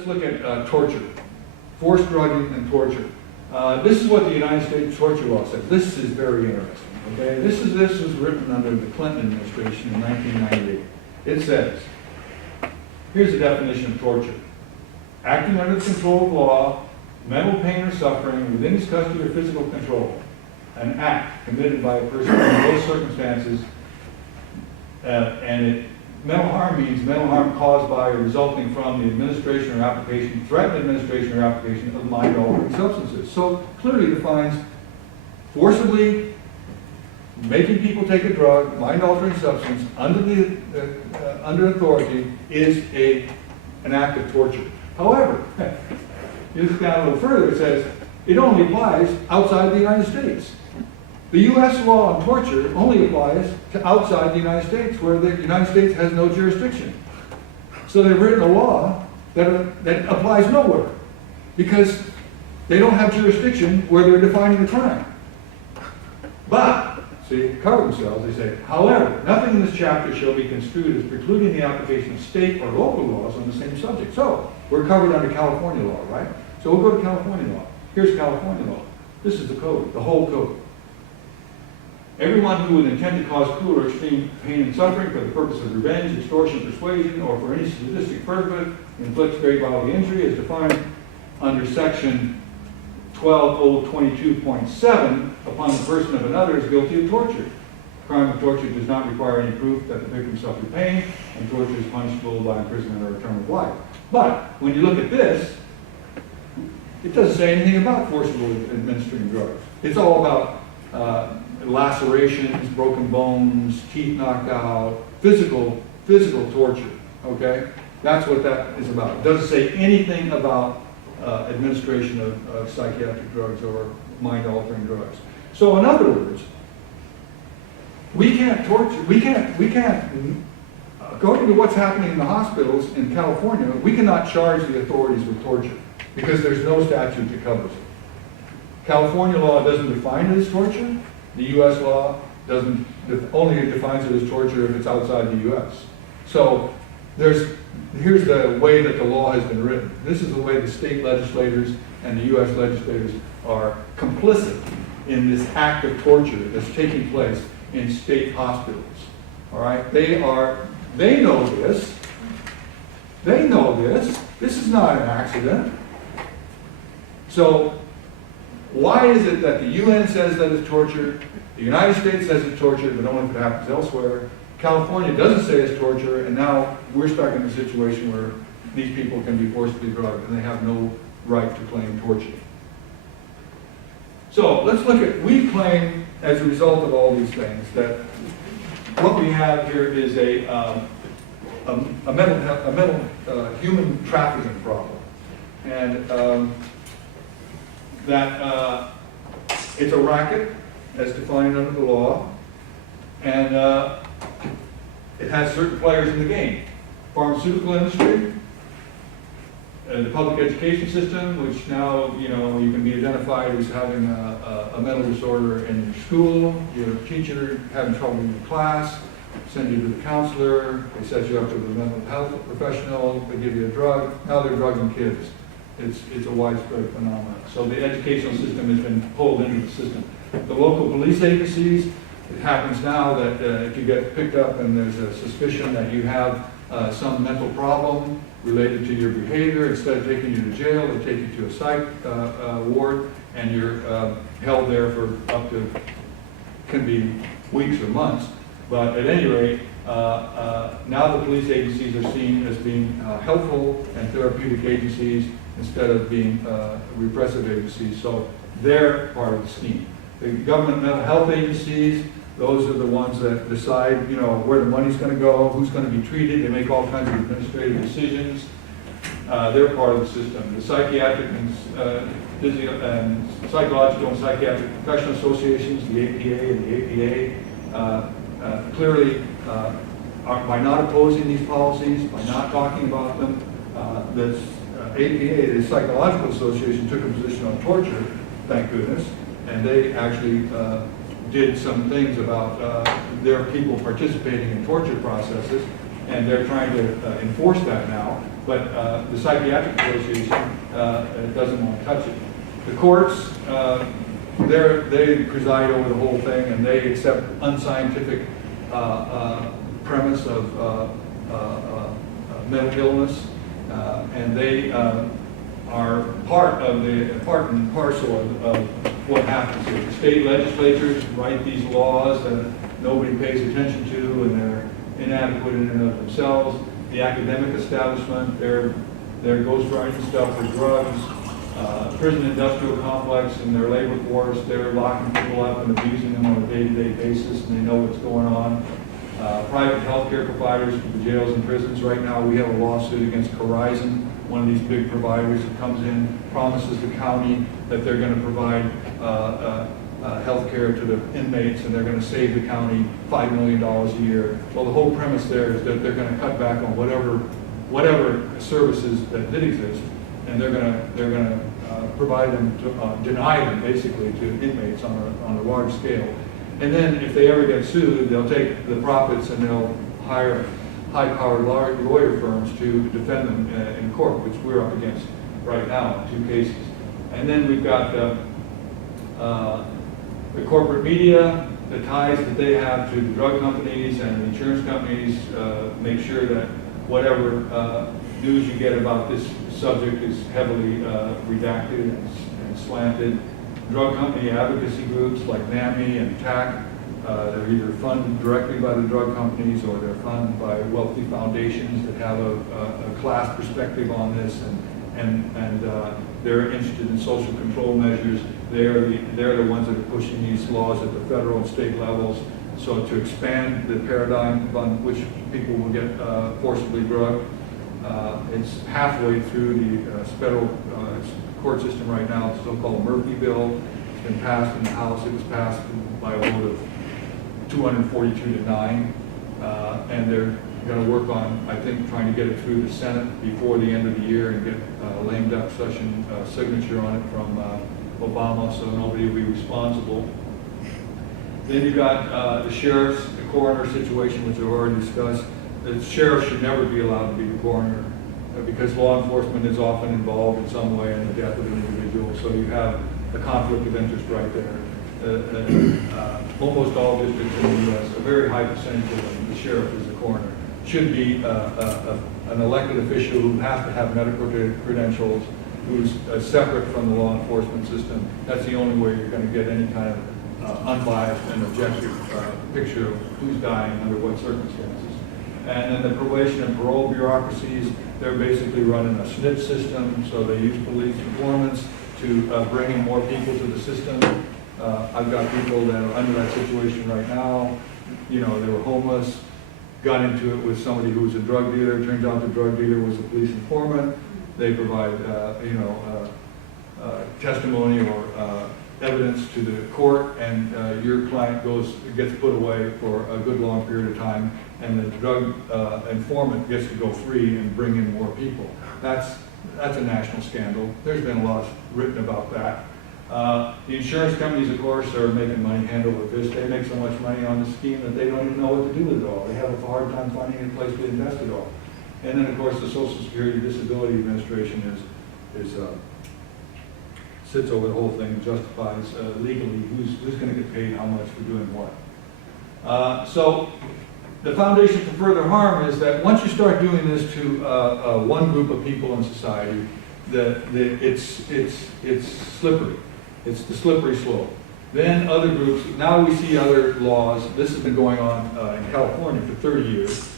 Let's look at torture, forced drugging and torture. This is what the United States torture law says. This is very interesting. Okay, this was written under the Clinton administration in 1998. It says, here's the definition of torture: acting under the control of law, mental pain or suffering within his custody or physical control, an act committed by a person in those circumstances, mental harm means mental harm caused by or resulting from the administration or application, threatened administration or application of mind-altering substances. So clearly defines forcibly making people take a drug, mind-altering substance, under authority is an act of torture. However, you look down a little further, it says it only applies outside the United States. The U.S. law on torture only applies to outside the United States, where the United States has no jurisdiction. So they've written a law that applies nowhere, because they don't have jurisdiction where they're defining the crime. But, see, to cover themselves, they say, however, nothing in this chapter shall be construed as precluding the application of state or local laws on the same subject. So, we're covered under California law, right? So we'll go to California law. Here's California law. This is the code, the whole code. Everyone who would intend to cause cruel or extreme pain and suffering for the purpose of revenge, extortion, persuasion, or for any sadistic purpose inflicts great bodily injury is defined under section 12022.7 upon the person of another is guilty of torture. Crime of torture does not require any proof that the victim suffered pain, and torture is punishable by imprisonment or a term of life. But when you look at this, it doesn't say anything about forcibly administering drugs. It's all about lacerations, broken bones, teeth knocked out, physical torture, okay? That's what that is about. It doesn't say anything about administration of psychiatric drugs or mind-altering drugs. So in other words, we can't torture, we can't, according to what's happening in the hospitals in California, we cannot charge the authorities with torture because there's no statute that covers it. California law doesn't define it as torture. The U.S. law only defines it as torture if it's outside the U.S. So here's the way that the law has been written. This is the way the state legislators and the U.S. legislators are complicit in this act of torture that's taking place in state hospitals. All right? They know this. They know this. This is not an accident. So why is it that the UN says that it's torture, the United States says it's torture, but only if it happens elsewhere? California doesn't say it's torture, and now we're stuck in a situation where these people can be forcibly drugged and they have no right to claim torture. So let's look at, we claim as a result of all these things that what we have here is a mental human trafficking problem. And that it's a racket as defined under the law, and it has certain players in the game. Pharmaceutical industry, the public education system, which now you can be identified as having a mental disorder in your school. Your teacher having trouble in your class, send you to the counselor. They set you up with a mental health professional. They give you a drug. Now they're drugging kids. It's a widespread phenomenon. So the educational system has been pulled into the system. The local police agencies, it happens now that if you get picked up and there's a suspicion that you have some mental problem related to your behavior, instead of taking you to jail, they take you to a psych ward, and you're held there for up to, can be weeks or months. But at any rate, now the police agencies are seen as being helpful and therapeutic agencies instead of being repressive agencies. So they're part of the scheme. The government mental health agencies, those are the ones that decide, where the money's going to go, who's going to be treated. They make all kinds of administrative decisions. They're part of the system. The psychiatric and psychological and psychiatric professional associations, the APA and the APA, clearly, by not opposing these policies, by not talking about them, the APA, the Psychological Association, took a position on torture, thank goodness, and they actually did some things about their people participating in torture processes, and they're trying to enforce that now. But the Psychiatric Association doesn't want to touch it. The courts, they preside over the whole thing, and they accept unscientific premise of mental illness, and they are part and parcel of what happens here. The state legislatures write these laws that nobody pays attention to, and they're inadequate in and of themselves. The academic establishment, they're ghostwriting stuff for drugs. Prison industrial complex and their labor force, they're locking people up and abusing them on a day-to-day basis, and they know what's going on. Private healthcare providers for the jails and prisons. Right now we have a lawsuit against Horizon, one of these big providers that comes in, promises the county that they're going to provide health care to the inmates, and they're going to save the county $5 million a year. Well, the whole premise there is that they're going to cut back on whatever services that did exist, and they're going to provide them, deny them basically to inmates on a large scale. And then if they ever get sued, they'll take the profits and they'll hire high-powered lawyer firms to defend them in court, which we're up against right now in 2 cases. And then we've got the corporate media, the ties that they have to the drug companies and the insurance companies make sure that whatever news you get about this subject is heavily redacted and slanted. Drug company advocacy groups like NAMI and TAC, they're either funded directly by the drug companies or they're funded by wealthy foundations that have a class perspective on this, and they're interested in social control measures. They're the ones that are pushing these laws at the federal and state levels. So to expand the paradigm on which people will get forcibly drugged, it's halfway through the federal court system right now. It's the so-called Murphy bill. It's been passed in the House. It was passed by a vote of 242 to 9, and they're going to work on, I think, trying to get it through the Senate before the end of the year and get a lame duck session signature on it from Obama, so nobody will be responsible. Then you've got the sheriffs, the coroner situation, which I've already discussed. The sheriff should never be allowed to be the coroner because law enforcement is often involved in some way in the death of an individual, so you have a conflict of interest right there. Almost all districts in the U.S., a very high percentage of them, the sheriff is the coroner, should be an elected official who has to have medical credentials, who's separate from the law enforcement system. That's the only way you're going to get any kind of unbiased and objective picture of who's dying under what circumstances. And then the probation and parole bureaucracies, they're basically running a snitch system, so they use police informants to bring in more people to the system. I've got people that are under that situation right now. You know, they were homeless, got into it with somebody who was a drug dealer. Turns out the drug dealer was a police informant. They provide, testimony or evidence to the court, and your client gets put away for a good long period of time, and the drug informant gets to go free and bring in more people. That's a national scandal. There's been a lot written about that. The insurance companies, of course, are making money hand over fist. They make so much money on the scheme that they don't even know what to do with it all. They have a hard time finding a place to invest it all. And then, of course, the Social Security Disability Administration sits over the whole thing and justifies legally who's going to get paid how much for doing what. So the foundation for further harm is that once you start doing this to one group of people in society, it's slippery. It's the slippery slope. Then other groups, now we see other laws. This has been going on in California for 30 years.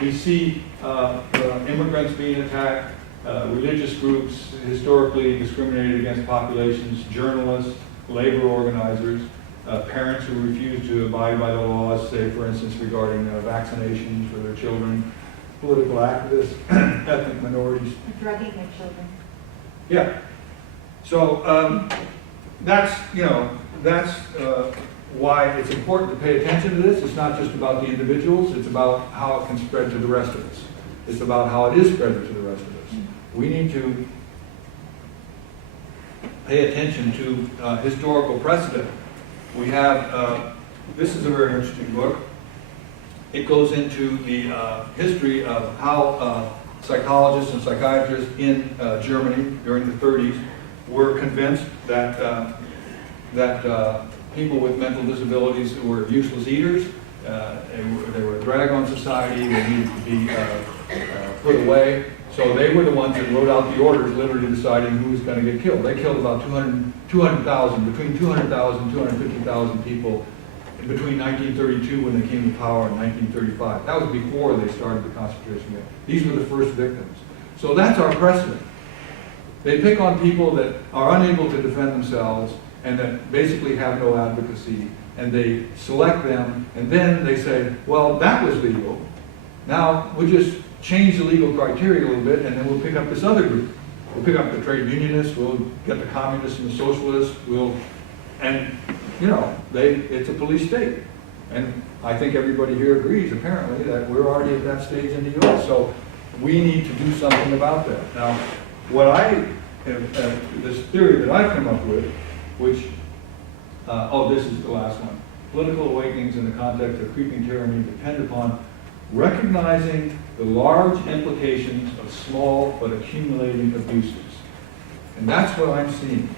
We see immigrants being attacked, religious groups historically discriminated against populations, journalists, labor organizers, parents who refuse to abide by the laws, say for instance regarding vaccinations for their children, political activists, ethnic minorities. Drugging their children. Yeah. So that's why it's important to pay attention to this. It's not just about the individuals, it's about how it can spread to the rest of us. It's about how it is spread to the rest of us. We need to pay attention to historical precedent. We have, this is a very interesting book. it goes into the history of how psychologists and psychiatrists in Germany during the 30s were convinced that people with mental disabilities were useless eaters. They were a drag on society. They needed to be put away. So they were the ones that wrote out the orders, literally deciding who was going to get killed. They killed about 200,000, between 200,000 and 250,000 people between 1932 when they came to power and 1935. That was before they started the concentration camp. These were the first victims. So that's our precedent. They pick on people that are unable to defend themselves and that basically have no advocacy, and they select them, and then they say, well, that was legal. Now, we'll just change the legal criteria a little bit, and then we'll pick up this other group. We'll pick up the trade unionists, we'll get the communists and the socialists, and you know, it's a police state. And I think everybody here agrees, apparently, that we're already at that stage in the U.S., so we need to do something about that. Now, this theory that I've come up with, which, this is the last one. Political awakenings in the context of creeping tyranny depend upon recognizing the large implications of small but accumulating abuses. And that's what I'm seeing.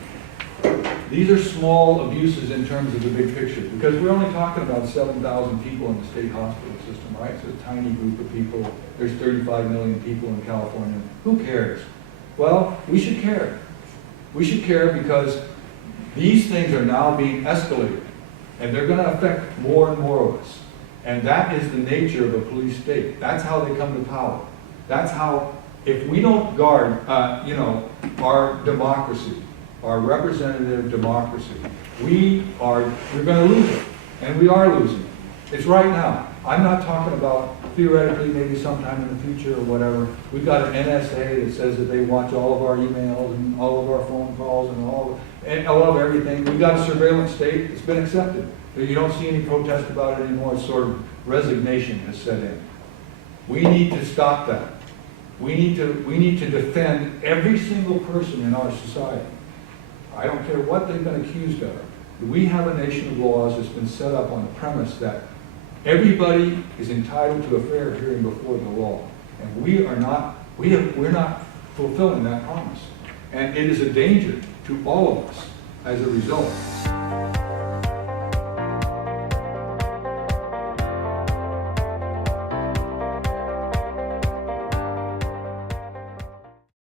These are small abuses in terms of the big picture, because we're only talking about 7,000 people in the state hospital system, right? So a tiny group of people. There's 35 million people in California. Who cares? Well, we should care. We should care because these things are now being escalated, and they're going to affect more and more of us. And that is the nature of a police state. That's how they come to power. That's how, if we don't guard, our democracy, our representative democracy, we're going to lose it. And we are losing it. It's right now. I'm not talking about theoretically maybe sometime in the future or whatever. We've got an NSA that says that they watch all of our emails and all of our phone calls and all of everything. We've got a surveillance state. It's been accepted. You don't see any protest about it anymore. It's sort of resignation has set in. We need to stop that. We need to defend every single person in our society. I don't care what they've been accused of. We have a nation of laws that's been set up on the premise that everybody is entitled to a fair hearing before the law. And we're not fulfilling that promise. And it is a danger to all of us as a result.